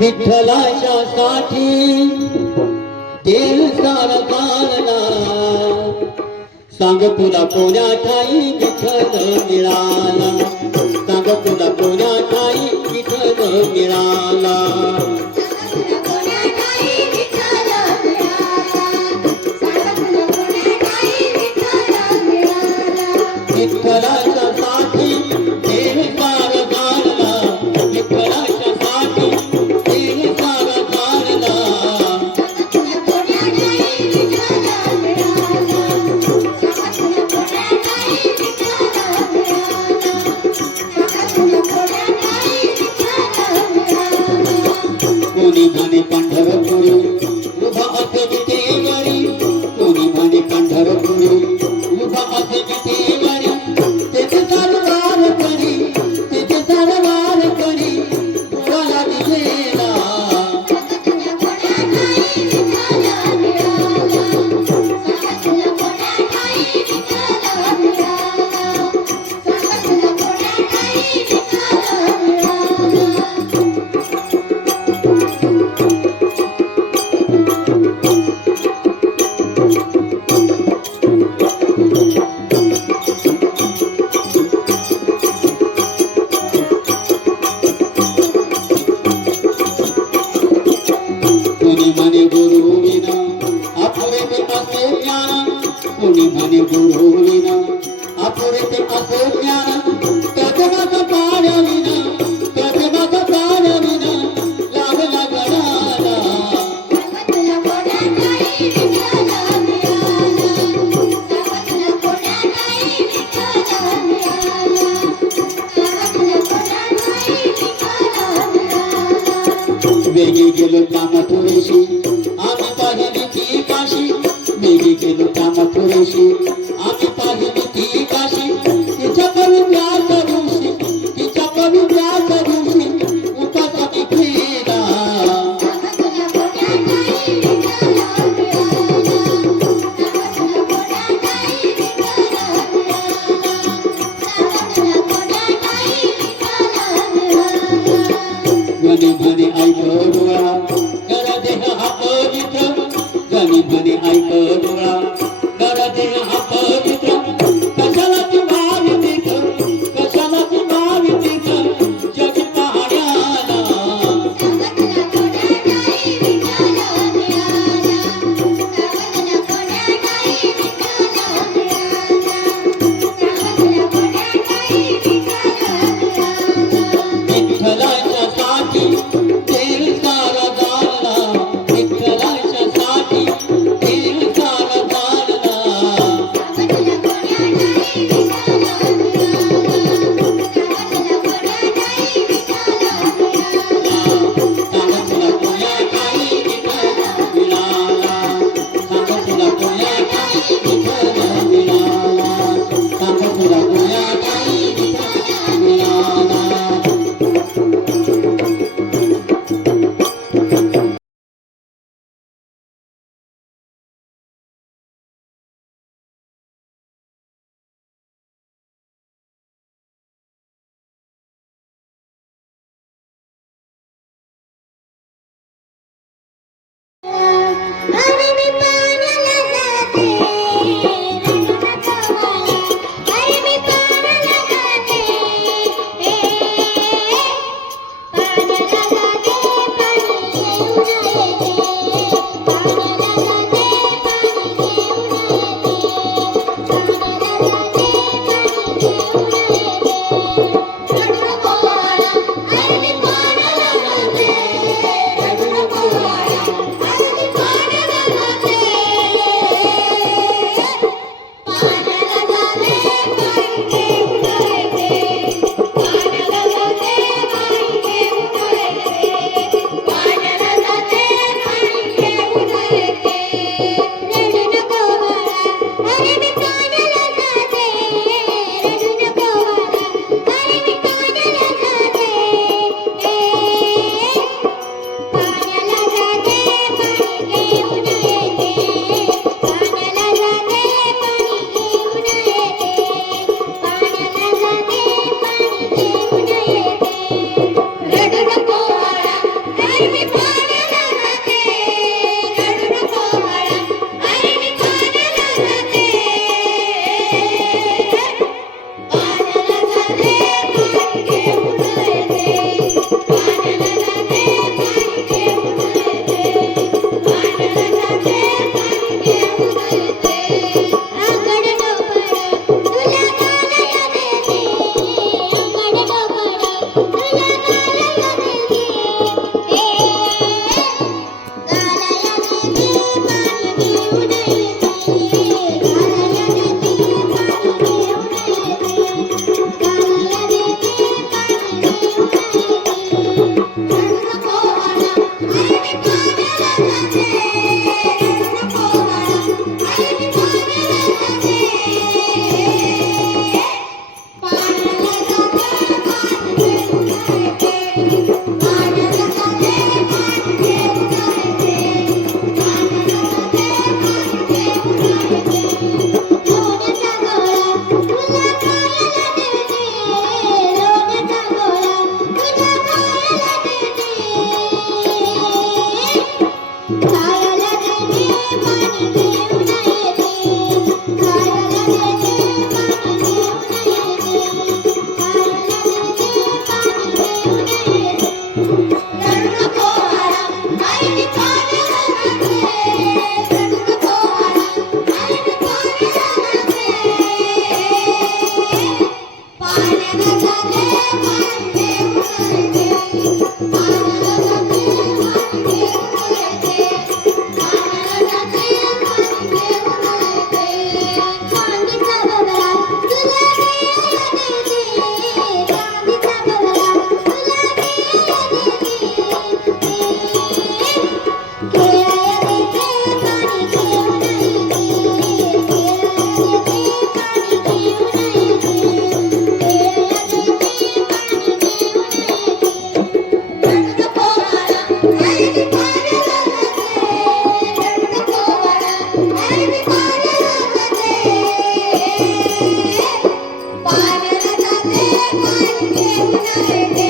विठ्ठलाच्या साठी तेल सारा काढला सांग तुला कोण्या ठाई विठ्ठल मिळाला सांग तुला कोण्या ठाई विठ्ठल मिळाला विठ्ठलाच्या साठी तेल सारा काढला विठ्ठलाच्या साठी तेल सारा काढला कोणी म्हणे पंढरपुरी उभा असे विटेवरी कोणी म्हणे पंढरपुरी उभा असे विटेवरी तेथे सरवार करी तेथे सरवार करी तुला दिसेला कोणी म्हणे गुरु विना अपुरे ते असे ज्ञान कोणी म्हणे गुरु विना अपुरे ते असे ज्ञान कदमात पाण्या विना कदमात पाण्या विना लागला गडाला वेगी गेलो काम थोडीशी आम्ही पाहिली ती काशी वेगी गेलो काम थोडीशी आम्ही पाहिली ती काशी तिच्या पवित्र्याच दिवशी तिच्या पवित्र्याच दिवशी उपासाची फेरा गणी म्हणे ऐक डोळा कर देह हा पवित्र गणी म्हणे ऐक डोळा येते